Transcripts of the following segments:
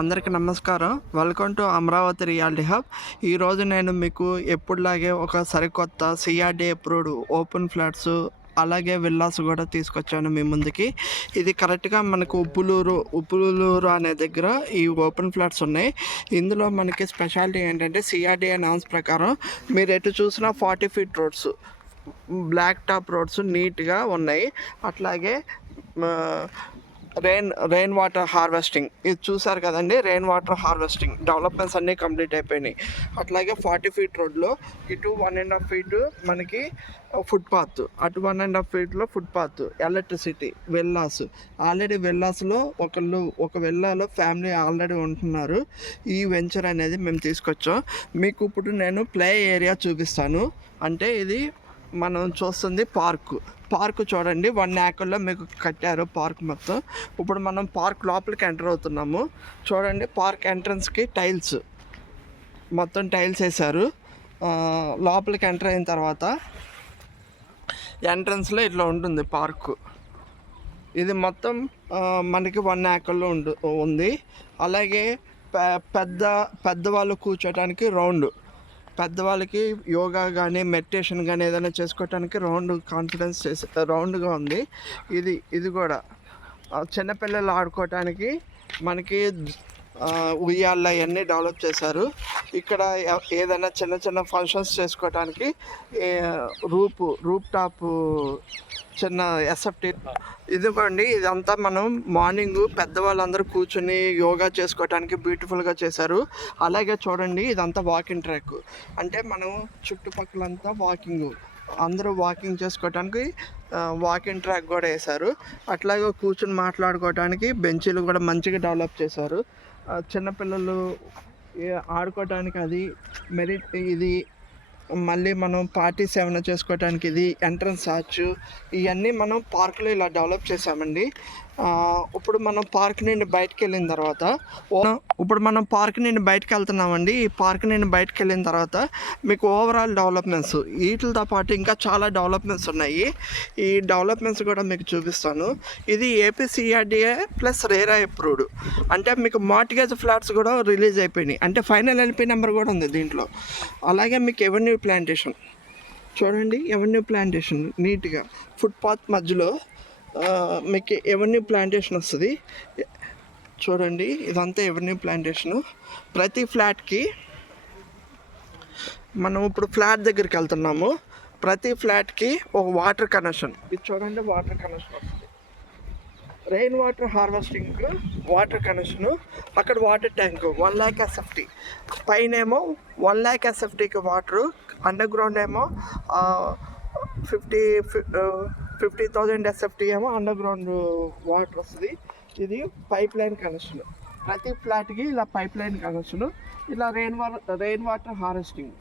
అందరికీ నమస్కారం. Welcome to Amaravati reality hub. ఈరోజు నేను మీకు ఎప్పుడులాగే ఒక సరికొత్త సిఆర్డీ అప్రూవ్డ్ ఓపెన్ ఫ్లాట్స్ అలాగే విల్లాస్ కూడా తీసుకొచ్చాను మీ ముందుకి. ఇది కరెక్ట్గా మనకు ఉప్పులూరు అనే దగ్గర ఈ ఓపెన్ ఫ్లాట్స్ ఉన్నాయి. ఇందులో మనకి స్పెషాలిటీ ఏంటంటే సిఆర్డీఏ నామ్స్ ప్రకారం మీరు ఎటు చూసినా 40 feet roads, black top roads నీట్గా ఉన్నాయి. అట్లాగే రెయిన్ వాటర్ హార్వెస్టింగ్ ఇది చూసారు కదండి. రెయిన్ వాటర్ హార్వెస్టింగ్ డెవలప్మెంట్స్ అన్నీ కంప్లీట్ అయిపోయినాయి. అట్లాగే 40 ఫీట్ రోడ్లో ఇటు 1.5 ఫీట్ మనకి ఫుట్పాత్, అటు 1.5 ఫీట్లో ఫుట్పాత్, ఎలక్ట్రిసిటీ, విల్లాస్. ఆల్రెడీ విల్లాస్లో ఒక విల్లాలో ఫ్యామిలీ ఆల్రెడీ ఉంటున్నారు. ఈ వెంచర్ అనేది మేము తీసుకొచ్చాం. మీకు ఇప్పుడు నేను ప్లే ఏరియా చూపిస్తాను. అంటే ఇది మనం చూస్తుంది పార్క్ చూడండి. 1 ఏకర్లో మీకు కట్టారు పార్క్ మొత్తం. ఇప్పుడు మనం పార్క్ లోపలికి ఎంటర్ అవుతున్నాము. చూడండి, పార్క్ ఎంట్రన్స్కి మొత్తం టైల్స్ వేశారు. లోపలికి ఎంటర్ అయిన తర్వాత ఎంట్రన్స్లో ఇట్లా ఉంటుంది పార్కు. ఇది మొత్తం మనకి 1 ఏకర్లో ఉంది. అలాగే పెద్దవాళ్ళు కూర్చోటానికి పెద్దవాళ్ళకి యోగా కానీ మెడిటేషన్ కానీ ఏదైనా చేసుకోవటానికి రౌండ్గా ఉంది. ఇది కూడా చిన్నపిల్లలు ఆడుకోవటానికి మనకి ఉయ్యాల అవన్నీ డెవలప్ చేశారు. ఇక్కడ ఏదైనా చిన్న ఫంక్షన్స్ చేసుకోవటానికి రూప్ టాప్ చిన్న ఎస్ఎఫ్టీ. ఇదిగోండి, ఇదంతా మనం మార్నింగ్ పెద్దవాళ్ళందరూ కూర్చుని యోగా చేసుకోవటానికి బ్యూటిఫుల్గా చేశారు. అలాగే చూడండి, ఇదంతా వాకింగ్ ట్రాక్. అంటే మనం చుట్టుపక్కలంతా అందరూ వాకింగ్ చేసుకోవటానికి వాకింగ్ ట్రాక్ కూడా వేశారు. అట్లాగే కూర్చుని మాట్లాడుకోవటానికి బెంచీలు కూడా మంచిగా డెవలప్ చేశారు. చిన్నపిల్లలు ఆడుకోవటానికి అది ఇది. మళ్ళీ మనం పార్టీస్ ఏమైనా చేసుకోవటానికి ఇది ఎంట్రన్స్ ఆర్చ్. ఇవన్నీ మనం పార్క్లో ఇలా డెవలప్ చేసామండి. ఇప్పుడు మనం పార్క్ నుండి బయటకు వెళ్ళిన తర్వాత వెళ్తున్నామండి. ఈ పార్క్ నుండి బయటకు వెళ్ళిన తర్వాత మీకు ఓవరాల్ డెవలప్మెంట్స్ వీటితో పాటు ఇంకా చాలా డెవలప్మెంట్స్ ఉన్నాయి. ఈ డెవలప్మెంట్స్ కూడా మీకు చూపిస్తాను. ఇది ఏపీసీఆర్డీఏ ప్లస్ రేరా అప్రూవ్డ్. అంటే మీకు మార్టిగేజ్ ఫ్లాట్స్ కూడా రిలీజ్ అయిపోయినాయి. అంటే ఫైనల్ ఎల్పీ నెంబర్ కూడా ఉంది దీంట్లో. అలాగే మీకు ఎవెన్యూ ప్లాంటేషన్ చూడండి. ఎవెన్యూ ప్లాంటేషన్ నీట్గా ఫుట్పాత్ మధ్యలో మీకు ఎవెన్యూ ప్లాంటేషన్ వస్తుంది. చూడండి, ఇదంతా ఎవెన్యూ ప్లాంటేషను. ప్రతి ఫ్లాట్కి మనం ఇప్పుడు ఫ్లాట్ దగ్గరికి వెళ్తున్నాము. ప్రతి ఫ్లాట్కి ఒక వాటర్ కనెక్షన్. ఇది చూడండి, వాటర్ కనెక్షన్ వస్తుంది. Rain water harvesting water connection. అక్కడ వాటర్ ట్యాంకు 1 lakh SFT. పైన ఏమో 1 lakh SFTకి వాటరు. అండర్ గ్రౌండ్ ఏమో 50,000 SFT ఏమో అండర్ గ్రౌండ్ వాటర్ వస్తుంది. ఇది పైప్ లైన్ కనెక్షన్. ప్రతి ఫ్లాట్కి ఇలా పైప్ లైన్ కనెక్షన్. ఇలా రెయిన్ వాటర్ హార్వెస్టింగ్.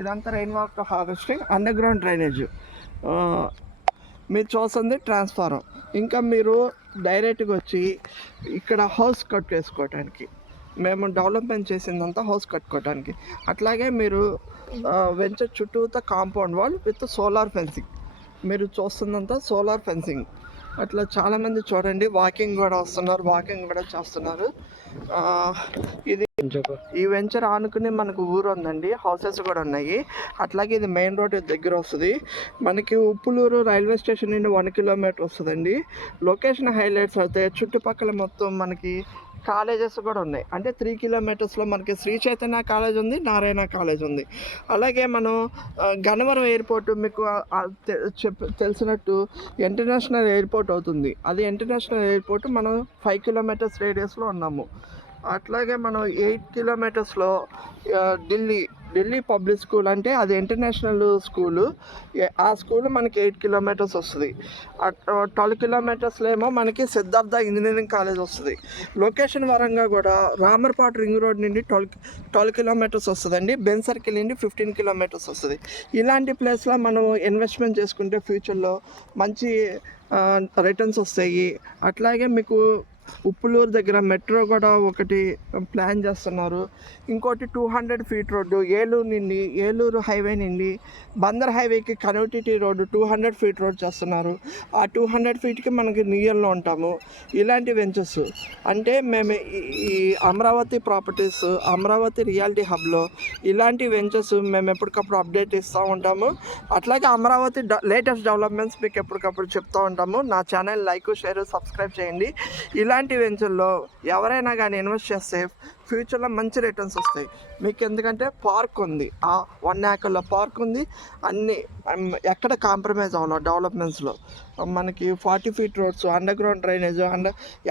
ఇదంతా rain water harvesting, under ground drainage. మీరు చూస్తుంది ట్రాన్స్ఫారం. ఇంకా మీరు డైరెక్ట్గా వచ్చి ఇక్కడ హౌస్ కట్టేసుకోవటానికి మేము డెవలప్మెంట్ చేసిందంతా హౌస్ కట్టుకోవటానికి. అట్లాగే మీరు వెంచర్ చుట్టూతో compound wall with solar fencing. మీరు చూస్తుందంతా సోలార్ ఫెన్సింగ్. అట్లా చాలామంది చూడండి వాకింగ్ కూడా వస్తున్నారు, వాకింగ్ కూడా చేస్తున్నారు. ఈ వెంచర్ ఆనుకుని మనకు ఊరు ఉందండి, హౌసెస్ కూడా ఉన్నాయి. అట్లాగే ఇది మెయిన్ రోడ్ దగ్గర వస్తుంది. మనకి ఉప్పులూరు రైల్వే స్టేషన్ నుండి 1 కిలోమీటర్ వస్తుందండి. లొకేషన్ హైలైట్స్ అయితే చుట్టుపక్కల మొత్తం మనకి కాలేజెస్ కూడా ఉన్నాయి. అంటే 3 కిలోమీటర్స్లో మనకి శ్రీ చైతన్య కాలేజ్ ఉంది, నారాయణ కాలేజ్ ఉంది. అలాగే మనం గన్నవరం ఎయిర్పోర్ట్ మీకు తెలిసినట్టు ఇంటర్నేషనల్ ఎయిర్పోర్ట్ అవుతుంది. అది ఇంటర్నేషనల్ ఎయిర్పోర్ట్ మనం 5 కిలోమీటర్స్ రేడియస్లో ఉన్నాము. అట్లాగే మనం 8 కిలోమీటర్స్లో ఢిల్లీ పబ్లిక్ స్కూల్, అంటే అది ఇంటర్నేషనల్ స్కూలు. ఆ స్కూల్ మనకి 8 కిలోమీటర్స్ వస్తుంది. 12 కిలోమీటర్స్లో ఏమో మనకి సిద్ధార్థ ఇంజనీరింగ్ కాలేజ్ వస్తుంది. లొకేషన్ పరంగా కూడా రామర్పాట్ రింగ్ రోడ్ నుండి 12 కిలోమీటర్స్ వస్తుందండి. బెన్ సర్కిల్ నుండి 15 కిలోమీటర్స్ వస్తుంది. ఇలాంటి ప్లేస్లో మనం ఇన్వెస్ట్మెంట్ చేసుకుంటే ఫ్యూచర్లో మంచి రిటర్న్స్ వస్తాయి. అట్లాగే మీకు ఉప్పులూరు దగ్గర మెట్రో కూడా ఒకటి ప్లాన్ చేస్తున్నారు. ఇంకోటి 200 ఫీట్ రోడ్డు ఏలూరు హైవే నుండి బందర్ హైవేకి కనెక్టివిటీ రోడ్డు 200 ఫీట్ రోడ్ చేస్తున్నారు. ఆ 200 ఫీట్కి మనకి నియర్లో ఉంటాము. ఇలాంటి వెంచర్స్ అంటే మేము ఈ అమరావతి ప్రాపర్టీస్, అమరావతి రియాలిటీ హబ్లో ఇలాంటి వెంచర్స్ మేము ఎప్పటికప్పుడు అప్డేట్ ఇస్తూ ఉంటాము. అట్లాగే అమరావతి లేటెస్ట్ డెవలప్మెంట్స్ మీకు ఎప్పటికప్పుడు చెప్తూ ఉంటాము. నా ఛానల్ లైక్, షేర్, సబ్స్క్రైబ్ చేయండి. ఇలాంటి వెంచర్లో ఎవరైనా కానీ ఇన్వెస్ట్ చేస్తే ఫ్యూచర్లో మంచి రిటర్న్స్ వస్తాయి మీకు. ఎందుకంటే పార్క్ ఉంది, 1 acre పార్క్ ఉంది. అన్నీ ఎక్కడ కాంప్రమైజ్ అవ్వాలి డెవలప్మెంట్స్లో. మనకి 40 feet roads, under ground drainage,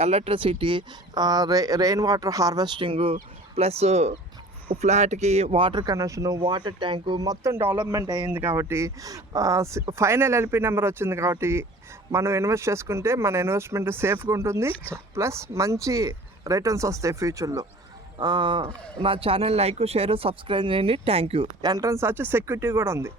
electricity, rain water harvesting, plus ఫ్లాట్కి వాటర్ కనెక్షను, వాటర్ ట్యాంకు మొత్తం డెవలప్మెంట్ అయ్యింది. కాబట్టి ఫైనల్ ఎల్పి నెంబర్ వచ్చింది. కాబట్టి మనం ఇన్వెస్ట్ చేసుకుంటే మన ఇన్వెస్ట్మెంట్ సేఫ్గా ఉంటుంది, ప్లస్ మంచి రిటర్న్స్ వస్తాయి ఫ్యూచర్లో. నా ఛానల్ లైక్, షేర్, సబ్స్క్రైబ్ చేయండి. Thank you. ఎంట్రన్స్ వచ్చి సెక్యూరిటీ కూడా ఉంది.